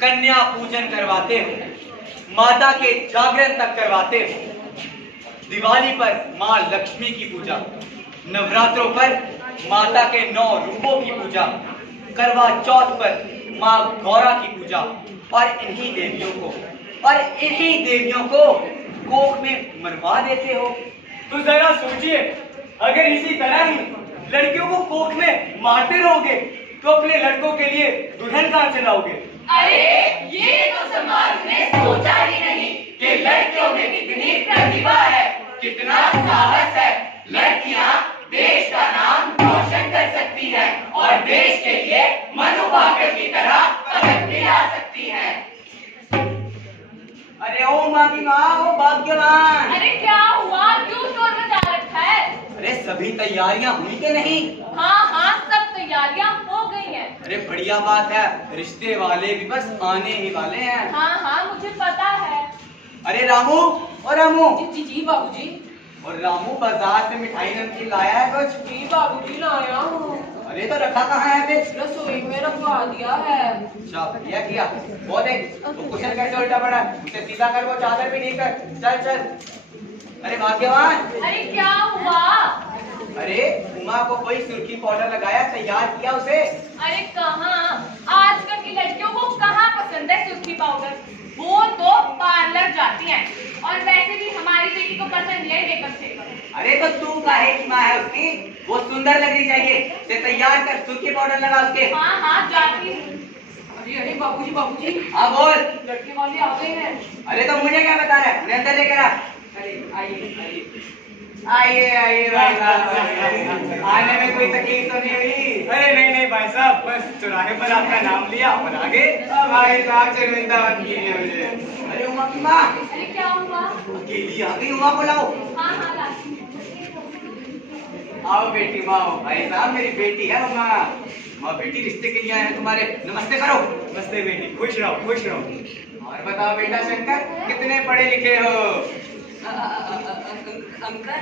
कन्या पूजन करवाते हो, माता के जागरण तक करवाते हो। दिवाली पर माँ लक्ष्मी की पूजा, नवरात्रों पर माता के 9 रूपों की पूजा, करवा चौथ पर माँ गौरा की पूजा और इन्हीं देवियों को कोख में मरवा देते हो। तो जरा सोचिए, अगर इसी तरह ही लड़कियों को कोख में मारते रहोगे तो अपने लड़कों के लिए दुल्हन कहां से लाओगे? अरे ये तो समाज ने सोचा ही नहीं कि लड़कियों में कितनी प्रतिभा है, कितना साहस है। लड़कियां देश का नाम रोशन कर सकती हैं और देश के लिए मनु भाकर की अभी तैयारियां हुई के नहीं? हाँ हाँ, सब तैयारियां हो गई हैं। अरे बढ़िया बात है, रिश्ते वाले भी बस आने ही वाले हैं। हाँ हाँ, मुझे पता है। अरे रामू, और रामू, जी जी बाबूजी। और रामू बाजार से मिठाई नमकीन लाया है कुछ? जी बाबूजी, लाया हूँ। अरे तो रखा कहाँ है फिर? रसोई में रखवा दिया है। अच्छा बढ़िया किया। वो देख, वो कुशन कैसे उल्टा पड़ा है, उसे सीधा कर, वो चादर भी नहीं कर। चल चल। अरे भाग्यवान, अरे क्या हुआ? अरे उमा को कोई सुर्खी पाउडर लगाया, तैयार किया उसे? अरे कहाँ, आजकल की लड़कियों को कहाँ पसंद है सुर्खी पाउडर। वो तो पार्लर जाती हैं, और वैसे भी हमारी बेटी को पसंद है मेकअप से। अरे तो तू काहे की माँ है उसकी? वो सुंदर लगनी चाहिए, उसे तैयार कर, सुर्खी पाउडर लगा उसके। हाँ हाँ, जाती हूँ। अरे अरे बाबूजी बाबूजी, हाँ बोल। लड़के वाले आ गए हैं। अरे तो मुझे क्या बता रहा है, उन्हें अंदर लेकर आ। अरे आइए आइए। आइए आइए भाई साहब, आने में कोई तकलीफ तो नहीं हुई? अरे नहीं नहीं भाई साहब, बस चौराहे पर आपका नाम लिया और आगे। भाई साहब शर्मिंदा मत कीजिए मुझे। अरे उमा की माँ, अरे क्या हुआ? अकेली आ गई, उमा को लाओ। हाँ हाँ, लाती हूँ। आओ बेटी, माँ आओ। भाई साहब मेरी बेटी है उमा। माँ बेटी रिश्ते के लिए आए हैं तुम्हारे, नमस्ते करो। नमस्ते बेटी, खुश रहो खुश रहो। और बताओ बेटा शंकर, कितने पढ़े लिखे हो? अंकल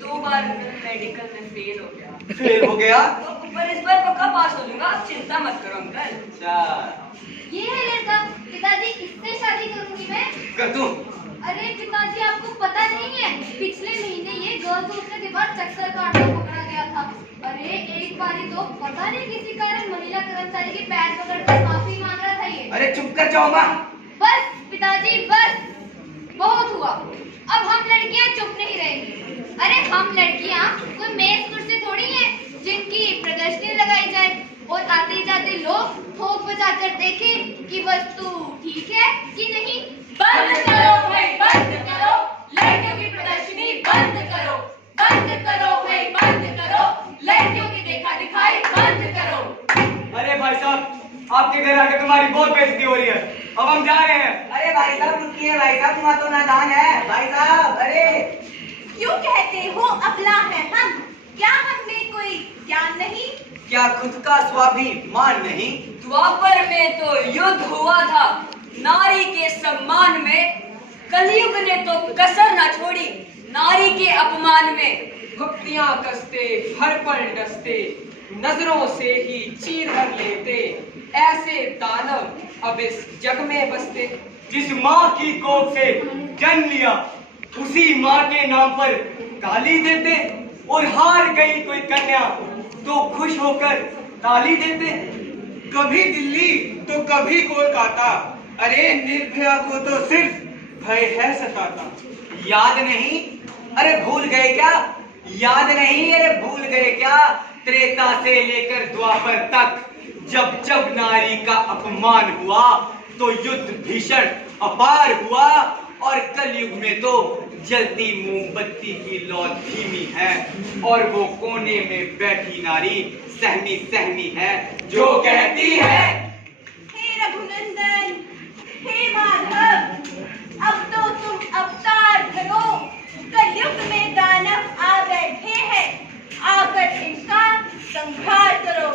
2 बार मेडिकल में फेल हो गया। फेल हो गया? पर इस बार पक्का पास हो जाऊंगा, आप चिंता मत करो अंकल। अच्छा, ये है लड़का। पिताजी, इससे शादी करूंगी मैं। कर दूं? अरे पिताजी, आपको पता नहीं है, पिछले महीने ये गर्ल्स हॉस्टल के बाद चक्कर काटने पकड़ा गया था। अरे एक बारी तो पता नहीं किसी कारण महिला कर्मचारी के पैर पकड़कर माफी मांग रहा था ये। अरे चुप कर जाओ माँ। बस पिताजी बस, बहुत हुआ। अब हम लड़कियां चुप नहीं रहेंगी। अरे हम लड़कियां कोई मेज कुर्सी थोड़ी हैं जिनकी प्रदर्शनी लगाई जाए और आते जाते लोग ठोक बजाकर देखें कि वस्तु ठीक है कि नहीं। बंद करो भाई, बंद करो। लड़कियों की प्रदर्शनी बंद करो। बंद करो भाई, बंद करो। लड़कियों की देखा दिखाई बंद करो। अरे भाई साहब, आपके घर आके तुम्हारी बहुत बेइज्जती हो रही है, अब हम जा रहे हैं। अरे भाई साहब रुकिए, भाई साहब तुम्हारा तो नादान है। भाई साहब, अरे क्यों कहते हो अबला है हम? क्या हमने कोई ज्ञान नहीं? क्या खुद का स्वाभिमान नहीं? द्वापर में तो युद्ध हुआ था नारी के सम्मान में, कलयुग ने तो कसर न छोड़ी नारी के अपमान में। गुप्तियां कसते, हर पल डसते, नजरों से ही चीर भर लेते, ऐसे दानव अब इस जग में बसते। जिस माँ की कोख से जन्म लिया, उसी माँ के नाम पर गाली देते, और हार गई कोई कन्या तो खुश होकर ताली देते। कभी दिल्ली तो कभी कोलकाता, अरे निर्भया को तो सिर्फ भय है सताता। याद नहीं? अरे भूल गए क्या? याद नहीं? अरे भूल गए क्या? त्रेता से लेकर द्वापर तक जब जब नारी का अपमान हुआ तो युद्ध भीषण अपार हुआ, और कलयुग में तो जलती मोमबत्ती की लौ धीमी है, और वो कोने में बैठी नारी सहमी सहमी है जो कहती है, हे रघुनंदन, हे माधव, अब तो तुम अवतार धरो। कलयुग में दानव आ बैठे हैं, आकर इनका संहार करो।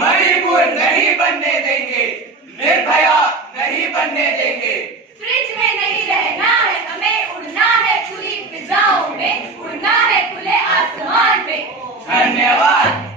मणिपुर नहीं बनने देंगे, निर्भया नहीं बनने देंगे। फ्रिज में नहीं रहना है हमें, उड़ना है खुली फिजाओं में, उड़ना है खुले आसमान में। धन्यवाद।